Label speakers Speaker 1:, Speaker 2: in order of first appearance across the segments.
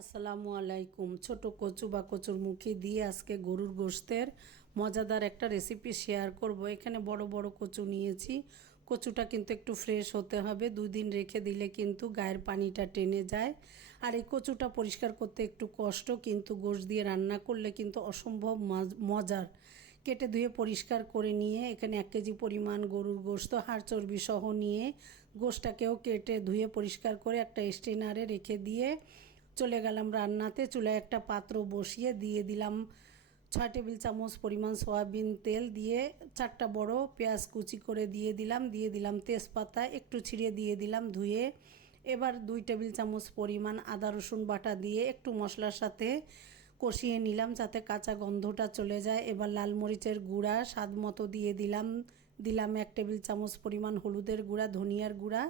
Speaker 1: আসসালামু আলাইকুম। ছোট কচু বা কচুর মুখি দিয়ে আজকে গরুর গোশতের মজাদার একটা রেসিপি শেয়ার করব। এখানে বড় বড় কচু নিয়েছি। কচুটা কিন্তু একটু ফ্রেশ হতে হবে। দুই দিন রেখে দিলে কিন্তু গায়ের পানিটা টেনে যায়। আর এই কচুটা পরিষ্কার করতে একটু কষ্ট, কিন্তু গোশ দিয়ে রান্না করলে কিন্তু অসম্ভব মাজ- মজার। কেটে ধুয়ে পরিষ্কার করে নিয়ে এখানে এক কেজি পরিমাণ গরুর গোশত, হাড় চর্বি সহ নিয়ে গোশটাকেও কেটে ধুয়ে পরিষ্কার করে একটা স্টেনারে রেখে দিয়ে চলে গেলাম রান্নাতে। চুলায় একটা পাত্র বসিয়ে দিয়ে দিলাম ছয় টেবিল চামচ পরিমাণ সয়াবিন তেল দিয়ে, চারটা বড় পেঁয়াজ কুচি করে দিয়ে দিলাম দিয়ে দিলাম তেজপাতা, একটু ছিঁড়ে দিয়ে দিলাম ধুয়ে। এবার দুই টেবিল চামচ পরিমাণ আদা রসুন বাটা দিয়ে একটু মশলার সাথে কষিয়ে নিলাম যাতে কাঁচা গন্ধটা চলে যায়। এবার লাল মরিচের গুঁড়া, স্বাদ মতো দিয়ে দিলাম। দিলাম এক টেবিল চামচ পরিমাণ হলুদের গুঁড়া, ধনিয়ার গুঁড়া,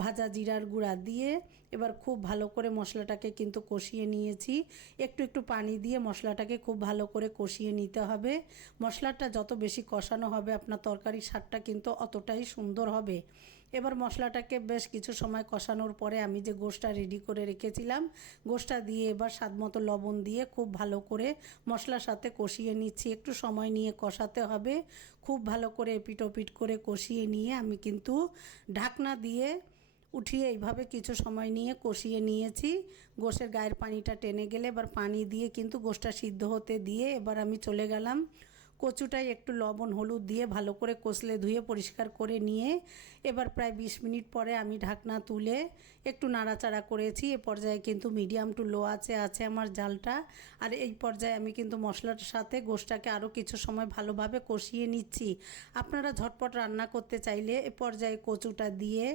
Speaker 1: ভাজা জিরার গুঁড়া দিয়ে এবার খুব ভালো করে মশলাটাকে কিন্তু কষিয়ে নিয়েছি। একটু একটু পানি দিয়ে মশলাটাকে খুব ভালো করে কষিয়ে নিতে হবে। মশলাটা যত বেশি কষানো হবে, আপনার তরকারির স্বাদটা কিন্তু অতটাই সুন্দর হবে। এবার মশলাটাকে বেশ কিছু সময় কষানোর পরে আমি যে গোশটা রেডি করে রেখেছিলাম গোশটা দিয়ে এবার স্বাদ মতো লবণ দিয়ে খুব ভালো করে মশলার সাথে কষিয়ে নিচ্ছি। একটু সময় নিয়ে কষাতে হবে। খুব ভালো করে এপিটোপিট করে কষিয়ে নিয়ে আমি কিন্তু ঢাকনা দিয়ে উঠিয়ে এইভাবে কিছু সময় নিয়ে কষিয়ে নিয়েছি। গোশের গায়ের পানিটা টেনে গেলে এবার পানি দিয়ে কিন্তু গোশটা সিদ্ধ হতে দিয়ে এবার আমি চলে গেলাম কচুটাই একটু লবণ, হলুদ দিয়ে ভালো করে কষলে, ধুয়ে পরিষ্কার করে নিয়ে এবার প্রায় বিশ মিনিট পরে আমি ঢাকনা তুলে একটু নাড়াচাড়া করেছি। এ পর্যায়ে কিন্তু মিডিয়াম টু লো আছে আছে আমার জালটা। আর এই পর্যায়ে আমি কিন্তু মশলাটার সাথে গোশটাকে আরও কিছু সময় ভালোভাবে কষিয়ে নিচ্ছি। আপনারা ঝটপট রান্না করতে চাইলে এ পর্যায়ে কচুটা দিয়ে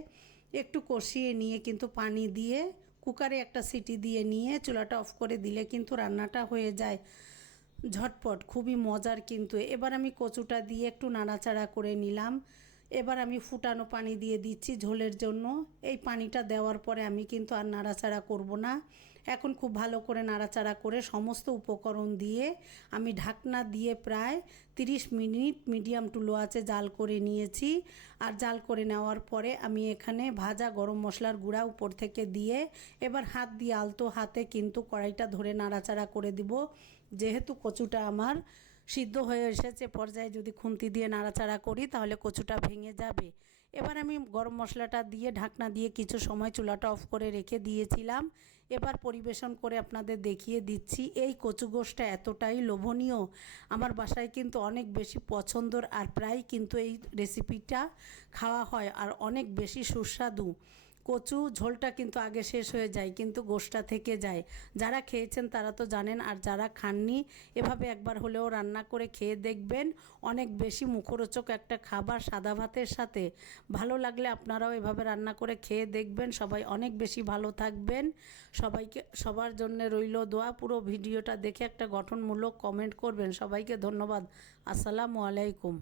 Speaker 1: একটু কষিয়ে নিয়ে কিন্তু পানি দিয়ে, কুকারে একটা সিটি দিয়ে নিয়ে চুলাটা অফ করে দিলে কিন্তু রান্নাটা হয়ে যায়। ঝটপট, খুবই মজার কিন্তু। এবার আমি কচুটা দিয়ে একটু নাড়াচাড়া করে নিলাম। এবার আমি ফুটানো পানি দিয়ে দিচ্ছি ঝোলের জন্য। এই পানিটা দেওয়ার পরে আমি কিন্তু আর নাড়াচাড়া করব না। এখন খুব ভালো করে নাড়াচাড়া করে সমস্ত উপকরণ দিয়ে আমি ঢাকনা দিয়ে প্রায় 30 মিনিট মিডিয়াম টু লো আছে জাল করে নিয়েছি। আর জাল করে নেওয়ার পরে আমি এখানে ভাজা গরম মশলার গুঁড়া উপর থেকে দিয়ে এবার হাত দিয়ে আলতো হাতে কিন্তু কড়াইটা ধরে নাড়াচাড়া করে দিব। যেহেতু কচুটা আমার সিদ্ধ হয়ে এসেছে, পর্যায়ে যদি খুন্তি দিয়ে নাড়াচাড়া করি তাহলে কচুটা ভেঙে যাবে। এবার আমি গরম মশলাটা দিয়ে ঢাকনা দিয়ে কিছু সময় চুলাটা অফ করে রেখে দিয়েছিলাম। এবার পরিবেশন করে আপনাদের দেখিয়ে দিচ্ছি, এই কচু গোষ্ঠটা এতটাই লোভনীয়। আমার বাসায় কিন্তু অনেক বেশি পছন্দর আর প্রায় কিন্তু এই রেসিপিটা খাওয়া হয় আর অনেক বেশি সুস্বাদু। কচু ঝোলটা কিন্তু আগে শেষ হয়ে যায়, কিন্তু গোষ্ঠটা থেকে যায়। যারা খেয়েছেন তারা তো জানেন, আর যারা খাননি, এভাবে একবার হলেও রান্না করে খেয়ে দেখবেন অনেক বেশি মুখরোচক একটা খাবার সাদা ভাতের সাথে। ভালো লাগলে আপনারাও এভাবে রান্না করে খেয়ে দেখবেন, সবাই অনেক বেশি ভালো থাকবেন। সবাইকে, সবার জন্য রইল দোয়া, পুরো ভিডিওটা দেখে একটা গঠনমূলক কমেন্ট করবেন। সবাইকে ধন্যবাদ, আসসালামু আলাইকুম।